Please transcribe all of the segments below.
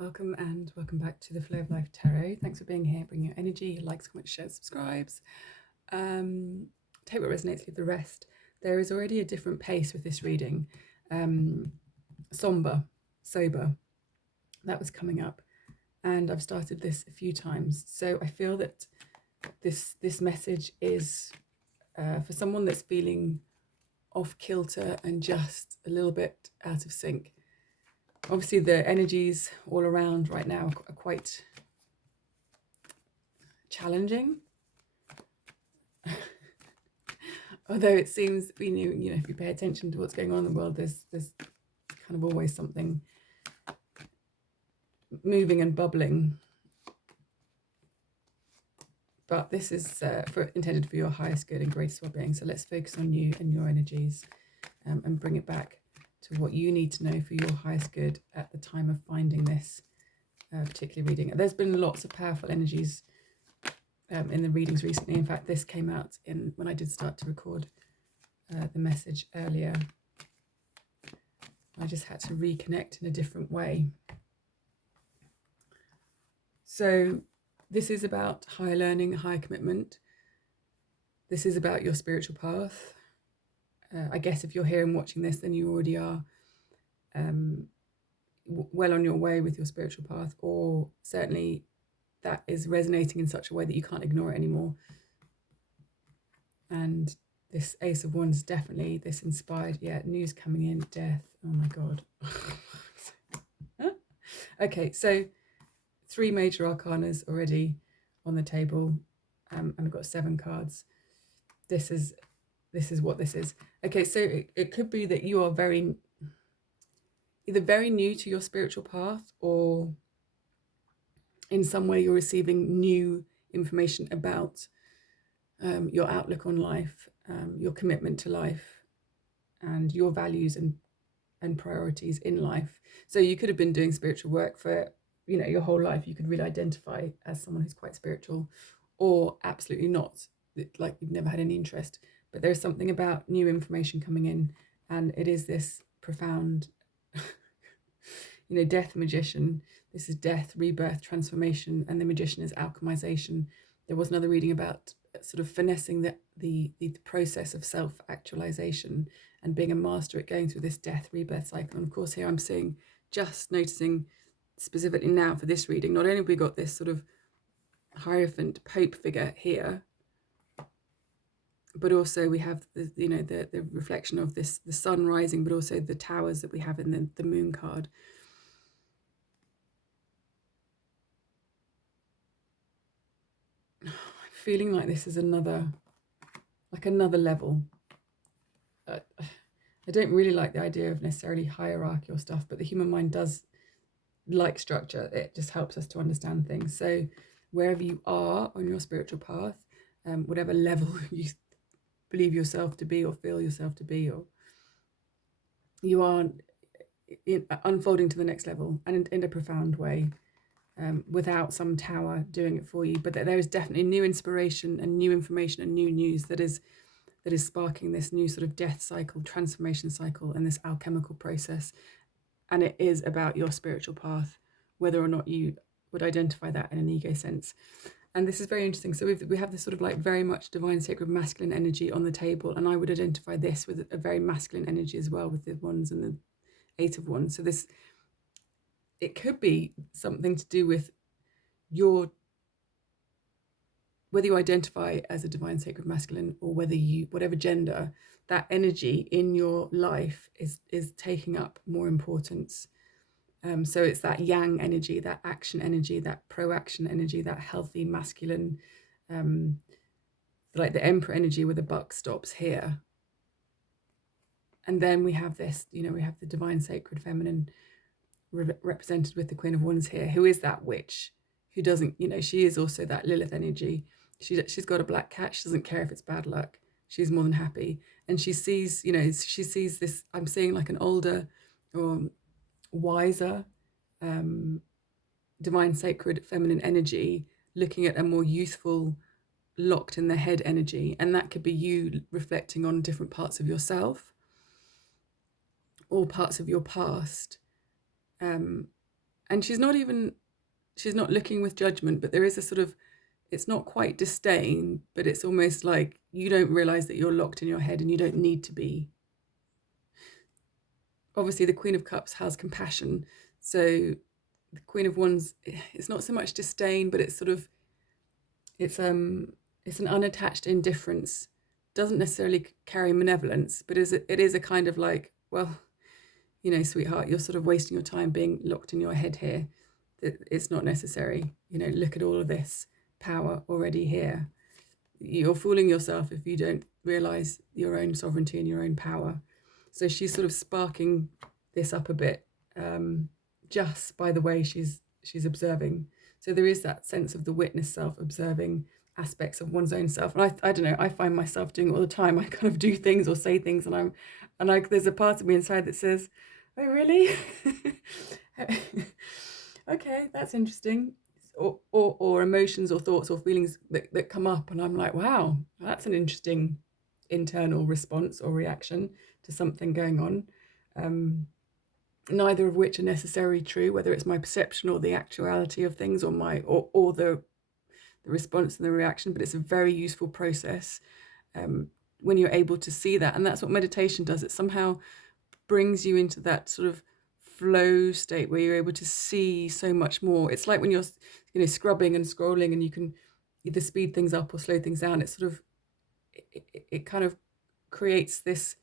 Welcome and welcome back to the Flow of Life Tarot. Thanks for being here. Bring your energy, your likes, comments, shares, subscribes. Take what resonates, leave the rest. There is already a different pace with this reading. Somber, sober, that was coming up. And I've started this a few times. So I feel that this message is for someone that's feeling off kilter and just a little bit out of sync. Obviously, the energies all around right now are quite challenging. Although it seems, if you pay attention to what's going on in the world, there's kind of always something moving and bubbling. But this is intended for your highest good and greatest well-being. So let's focus on you and your energies and bring it back to what you need to know for your highest good at the time of finding this particular reading. There's been lots of powerful energies in the readings recently. In fact, this came out when I did start to record the message earlier. I just had to reconnect in a different way. So this is about higher learning, higher commitment. This is about your spiritual path. I guess if you're here and watching this, then you already are well on your way with your spiritual path, or certainly that is resonating in such a way that you can't ignore it anymore. And this Ace of Wands, definitely this inspired, news coming in, death, oh my God. Okay, so 3 major arcanas already on the table, and we've got 7 cards. This is what this is. Okay, so it could be that you are either very new to your spiritual path, or in some way you're receiving new information about your outlook on life, your commitment to life, and your values and priorities in life. So you could have been doing spiritual work for your whole life. You could really identify as someone who's quite spiritual, or absolutely not, like you've never had any interest. But there's something about new information coming in, and it is this profound death, magician. This is death, rebirth, transformation, and the magician is alchemization. There was another reading about sort of finessing the process of self-actualization and being a master at going through this death, rebirth cycle. And of course here I'm noticing specifically now for this reading, not only have we got this sort of Hierophant Pope figure here, but also we have the reflection of the sun rising, but also the towers that we have in the moon card. I'm feeling like this is another level. I don't really like the idea of necessarily hierarchical stuff, but the human mind does like structure. It just helps us to understand things. So wherever you are on your spiritual path, whatever level you believe yourself to be or feel yourself to be, or you are unfolding to the next level, and in a profound way, without some tower doing it for you. But there is definitely new inspiration and new information and new news that is sparking this new sort of death cycle, transformation cycle, and this alchemical process. And it is about your spiritual path, whether or not you would identify that in an ego sense. And this is very interesting. So we have this sort of like very much divine, sacred, masculine energy on the table. And I would identify this with a very masculine energy as well, with the Wands and the 8 of Wands. So it could be something to do with whether you identify as a divine, sacred, masculine, or whatever gender, that energy in your life is taking up more importance. So it's that yang energy, that action energy, that pro-action energy, that healthy masculine, like the Emperor energy where the buck stops here. And then we have this, we have the divine, sacred, feminine represented with the Queen of Wands here, who is that witch, who doesn't, she is also that Lilith energy. She's got a black cat. She doesn't care if it's bad luck. She's more than happy. And she sees this, I'm seeing like an older or wiser, divine, sacred, feminine energy looking at a more youthful, locked in the head energy. And that could be you reflecting on different parts of yourself or parts of your past, and she's not looking with judgment, but there is a sort of, it's not quite disdain, but it's almost like you don't realize that you're locked in your head and you don't need to be. Obviously, the Queen of Cups has compassion. So the Queen of Wands, it's not so much disdain, but it's sort of, it's an unattached indifference. Doesn't necessarily carry malevolence, but it is a kind of like, well, you know, sweetheart, you're sort of wasting your time being locked in your head here. It's not necessary. You know, look at all of this power already here. You're fooling yourself if you don't realize your own sovereignty and your own power. So she's sort of sparking this up a bit, just by the way she's observing. So there is that sense of the witness self observing aspects of one's own self. And I don't know, I find myself doing it all the time. I kind of do things or say things, and there's a part of me inside that says, oh really? Okay, that's interesting. Or emotions or thoughts or feelings that come up, and I'm like, wow, that's an interesting internal response or reaction to something going on. Neither of which are necessarily true, whether it's my perception or the actuality of things, or the response and the reaction. But it's a very useful process when you're able to see that, and that's what meditation does. It somehow brings you into that sort of flow state where you're able to see so much more. It's like when you're, you know, scrubbing and scrolling, and you can either speed things up or slow things down. It's sort of, it kind of creates this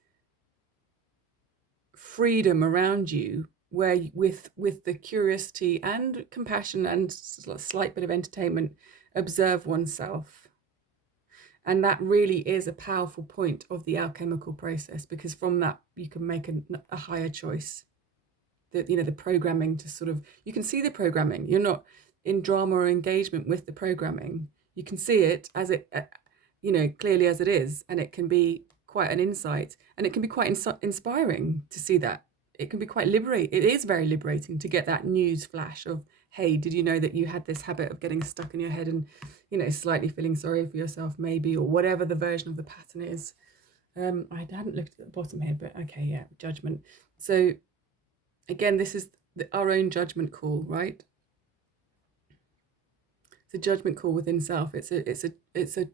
freedom around you where with the curiosity and compassion and a slight bit of entertainment, observe oneself. And that really is a powerful point of the alchemical process, because from that you can make a higher choice. That, you know, the programming to sort of, you can see the programming. You're not in drama or engagement with the programming. You can see it as it, you know, clearly as it is, and it can be quite an insight, and it can be quite inspiring to see that. It can be quite liberating. It is very liberating to get that news flash of, hey, did you know that you had this habit of getting stuck in your head and, you know, slightly feeling sorry for yourself maybe, or whatever the version of the pattern is. I hadn't looked at the bottom here, but okay, yeah, judgment. So again, this is our own judgment call, right? It's a judgment call within self. It's a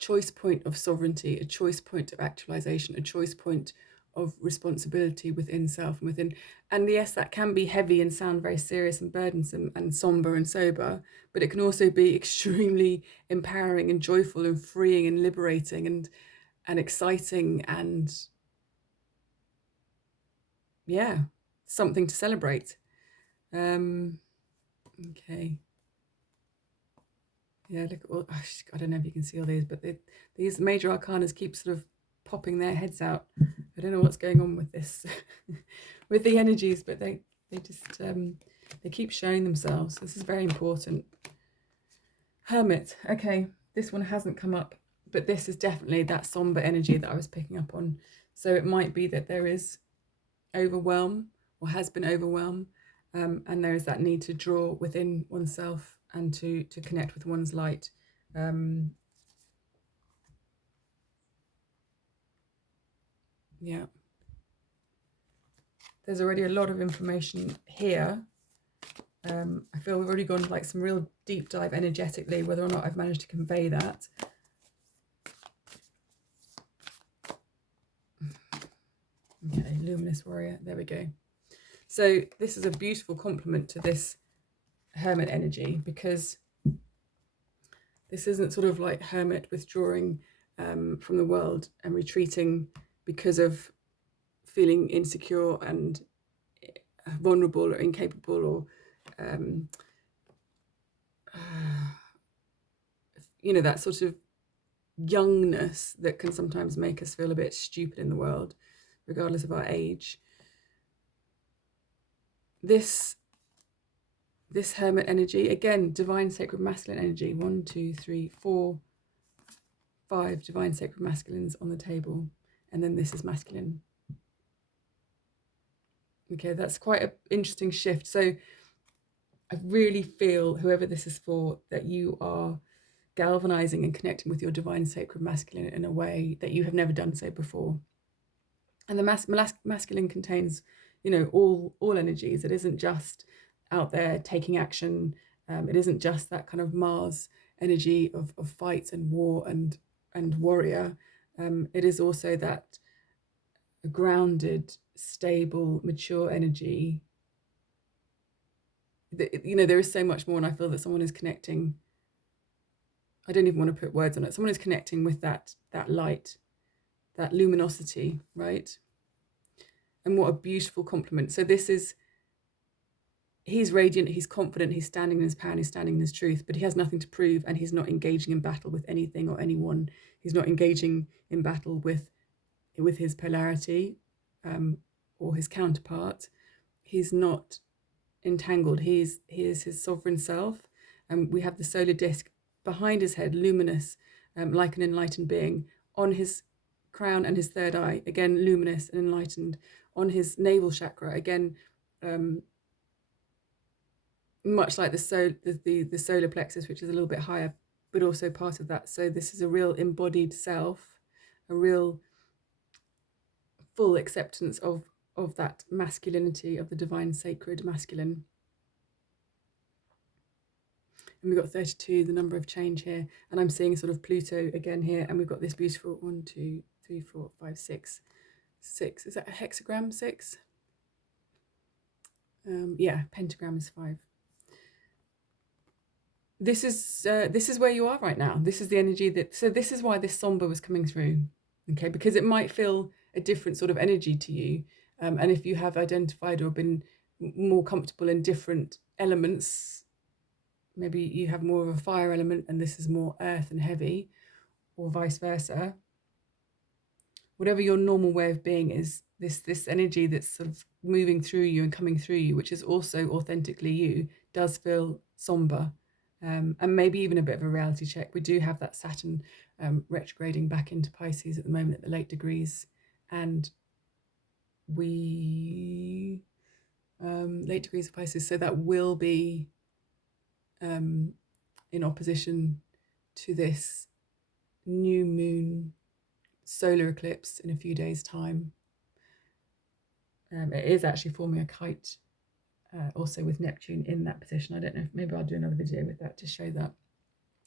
choice point of sovereignty, a choice point of actualization, a choice point of responsibility within self and within. And yes, that can be heavy and sound very serious and burdensome and somber and sober, but it can also be extremely empowering and joyful and freeing and liberating and exciting, and yeah, something to celebrate. Okay. Yeah, look at all, I don't know if you can see all these, but these major arcanas keep sort of popping their heads out. I don't know what's going on with this, with the energies, but they just, they keep showing themselves. This is very important. Hermit. Okay, this one hasn't come up, but this is definitely that somber energy that I was picking up on. So it might be that there is overwhelm, or has been overwhelm, and there is that need to draw within oneself and to connect with one's light. Yeah. There's already a lot of information here. I feel we've already gone like some real deep dive energetically, whether or not I've managed to convey that. Okay, luminous warrior, there we go. So this is a beautiful complement to this hermit energy, because this isn't sort of like hermit withdrawing from the world and retreating because of feeling insecure and vulnerable or incapable, or you know, that sort of youngness that can sometimes make us feel a bit stupid in the world, regardless of our age. This hermit energy, again, divine sacred masculine energy. 1, 2, 3, 4, 5 divine sacred masculines on the table, and then this is masculine. Okay, that's quite an interesting shift. So I really feel, whoever this is for, that you are galvanizing and connecting with your divine sacred masculine in a way that you have never done so before. And the masculine contains, you know, all energies. It isn't just out there taking action. It isn't just that kind of Mars energy of fight and war and warrior. It is also that grounded, stable, mature energy. You know, there is so much more, and I feel that someone is connecting. I don't even want to put words on it. Someone is connecting with that light, that luminosity, right? And what a beautiful compliment. So this is, he's radiant, he's confident, he's standing in his power, he's standing in his truth, but he has nothing to prove, and he's not engaging in battle with anything or anyone. He's not engaging in battle with his polarity or his counterpart. He's not entangled. He is his sovereign self. And we have the solar disk behind his head, luminous, like an enlightened being. On his crown and his third eye, again luminous and enlightened. On his navel chakra, again, much like the solar plexus, which is a little bit higher, but also part of that. So this is a real embodied self, a real full acceptance of that masculinity, of the divine sacred masculine. And we've got 32, the number of change here, and I'm seeing sort of Pluto again here, and we've got this beautiful 1, 2, 3, 4, 5, 6. Is that a hexagram? 6? Yeah, pentagram is 5. This is where you are right now. This is the energy that. So this is why this somber was coming through, okay? Because it might feel a different sort of energy to you, and if you have identified or been more comfortable in different elements, maybe you have more of a fire element and this is more earth and heavy, or vice versa. Whatever your normal way of being is, this energy that's sort of moving through you and coming through you, which is also authentically you, does feel somber. And maybe even a bit of a reality check. We do have that Saturn retrograding back into Pisces at the moment at the late degrees, and we late degrees of Pisces, so that will be in opposition to this new moon solar eclipse in a few days' time. It is actually forming a kite, also with Neptune in that position. I don't know if maybe I'll do another video with that to show that.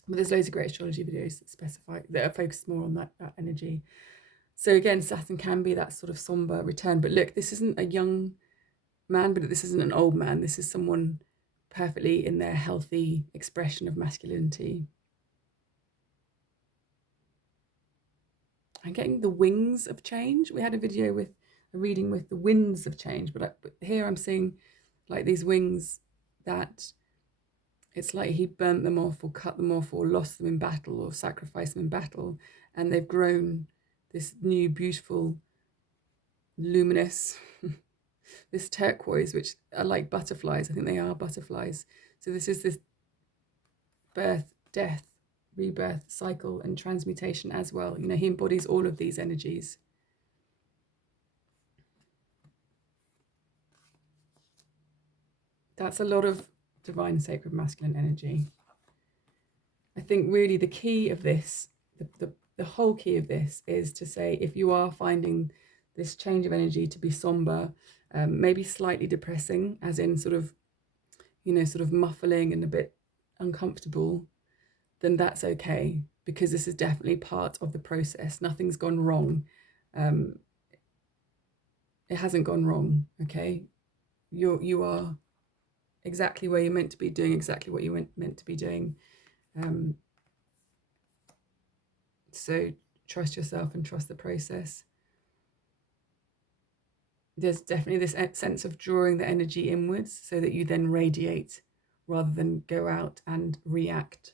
But there's loads of great astrology videos that specify, that are focused more on that energy. So again, Saturn can be that sort of somber return. But look, this isn't a young man, but this isn't an old man. This is someone perfectly in their healthy expression of masculinity. I'm getting the wings of change. We had a video with a reading with the winds of change, but here I'm seeing like these wings that it's like he burnt them off or cut them off or lost them in battle or sacrificed them in battle, and they've grown this new beautiful luminous this turquoise, which are like butterflies. I think they are butterflies. So this is this birth, death, rebirth cycle and transmutation as well. You know, he embodies all of these energies. That's a lot of divine sacred masculine energy. I think really the key of this, the whole key of this is to say, if you are finding this change of energy to be somber, maybe slightly depressing, as in sort of, you know, sort of muffling and a bit uncomfortable, then that's okay, because this is definitely part of the process. Nothing's gone wrong. It hasn't gone wrong, okay? You are exactly where you're meant to be, doing exactly what you meant to be doing. So trust yourself and trust the process. There's definitely this sense of drawing the energy inwards so that you then radiate rather than go out and react.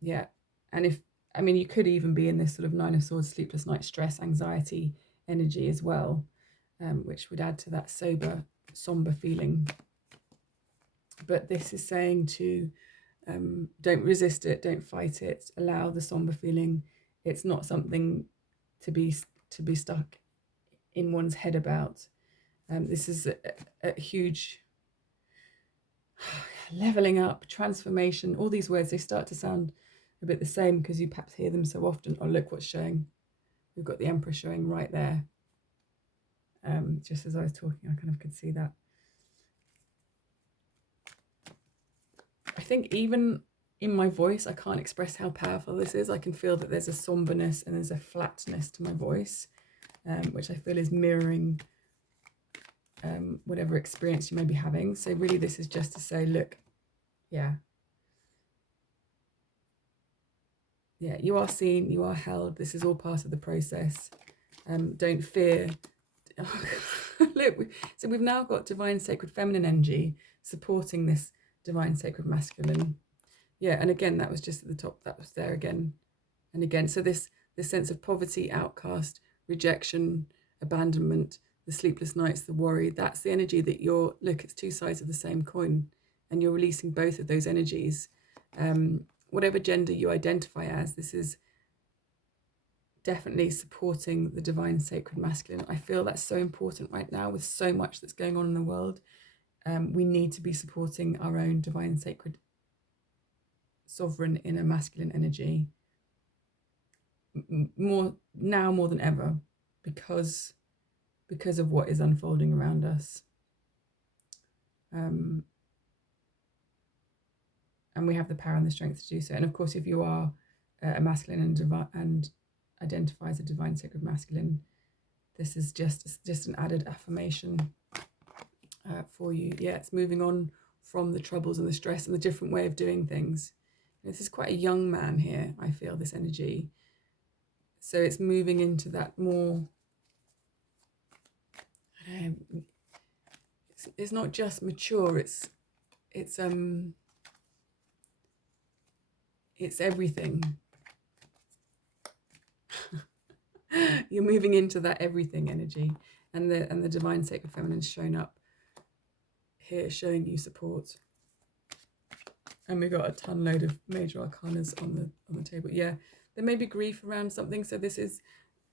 Yeah. And if, I mean, you could even be in this sort of Nine of Swords, sleepless night, stress, anxiety energy as well, which would add to that somber feeling. But this is saying to don't resist it, don't fight it, allow the somber feeling. It's not something to be stuck in one's head about. This is a huge leveling up, transformation. All these words, they start to sound a bit the same because you perhaps hear them so often. Oh, look what's showing. We've got the Emperor showing right there. Just as I was talking, I kind of could see that. think even in my voice, I can't express how powerful this is. I can feel that there's a somberness and there's a flatness to my voice, which I feel is mirroring whatever experience you may be having. So really this is just to say, look, yeah, you are seen, you are held. This is all part of the process. Don't fear. Look, so we've now got divine sacred feminine energy supporting this divine sacred masculine. Yeah, and again, that was just at the top, that was there again and again. So this sense of poverty, outcast, rejection, abandonment, the sleepless nights, the worry, that's the energy that you're, look, it's two sides of the same coin, and you're releasing both of those energies. Whatever gender you identify as, this is definitely supporting the divine sacred masculine. I feel that's so important right now with so much that's going on in the world. We need to be supporting our own divine sacred sovereign inner masculine energy more now more than ever, because of what is unfolding around us. And we have the power and the strength to do so. And of course, if you are a masculine and divine and identify as a divine sacred masculine, this is just an added affirmation for you. Yeah, it's moving on from the troubles and the stress and the different way of doing things. This is quite a young man here, I feel, this energy. So it's moving into that more, I don't know, it's not just mature, it's everything. You're moving into that everything energy, and the divine sacred feminine's shown up here, showing you support. And we've got a ton load of major arcanas on the table. Yeah, there may be grief around something, so this is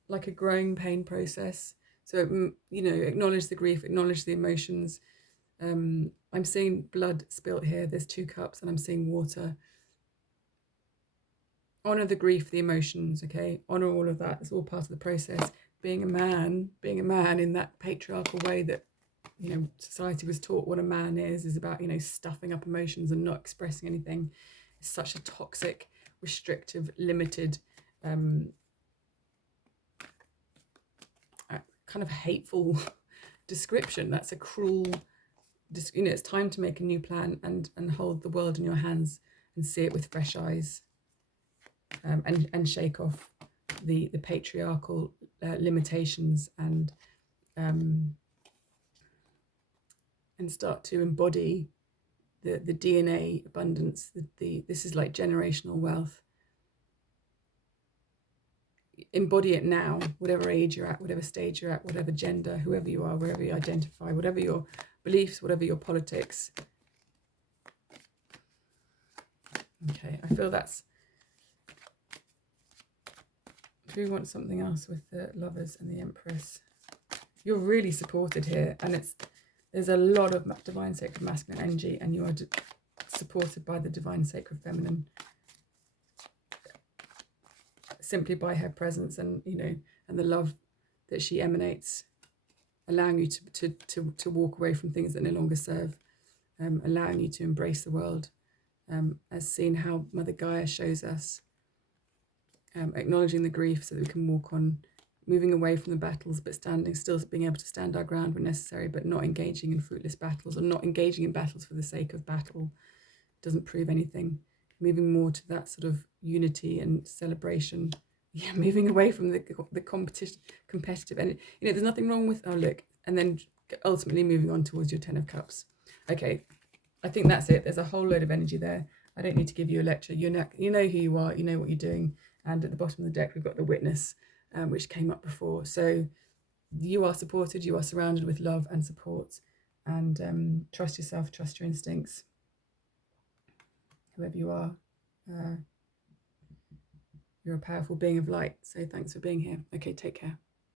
like a growing pain process. So acknowledge the grief, acknowledge the emotions. I'm seeing blood spilt here. There's 2 cups, and I'm seeing water. Honor the grief, the emotions, okay? Honor all of that. It's all part of the process. Being a man in that patriarchal way that, society was taught what a man is about, stuffing up emotions and not expressing anything. It's such a toxic, restrictive, limited, kind of hateful description. That's a cruel, it's time to make a new plan and hold the world in your hands and see it with fresh eyes. And shake off the patriarchal limitations and start to embody the DNA abundance. This is like generational wealth. Embody it now, whatever age you're at, whatever stage you're at, whatever gender, whoever you are, wherever you identify, whatever your beliefs, whatever your politics. Okay, I feel that's. Do we want something else with the Lovers and the Empress? You're really supported here, and there's a lot of divine sacred masculine energy, and you are supported by the divine sacred feminine, simply by her presence and and the love that she emanates, allowing you to walk away from things that no longer serve, allowing you to embrace the world, as seen how Mother Gaia shows us. Acknowledging the grief so that we can walk on, moving away from the battles, but still being able to stand our ground when necessary, but not engaging in fruitless battles, or not engaging in battles for the sake of battle. Doesn't prove anything. Moving more to that sort of unity and celebration. Yeah, moving away from the competitive energy. There's nothing wrong with, oh look, and then ultimately moving on towards your 10 of Cups. Okay, I think that's it. There's a whole load of energy there. I don't need to give you a lecture. You know who you are. You know what you're doing. And at the bottom of the deck, we've got the Witness, which came up before. So you are supported. You are surrounded with love and support. And trust yourself. Trust your instincts. Whoever you are, you're a powerful being of light. So thanks for being here. Okay, take care.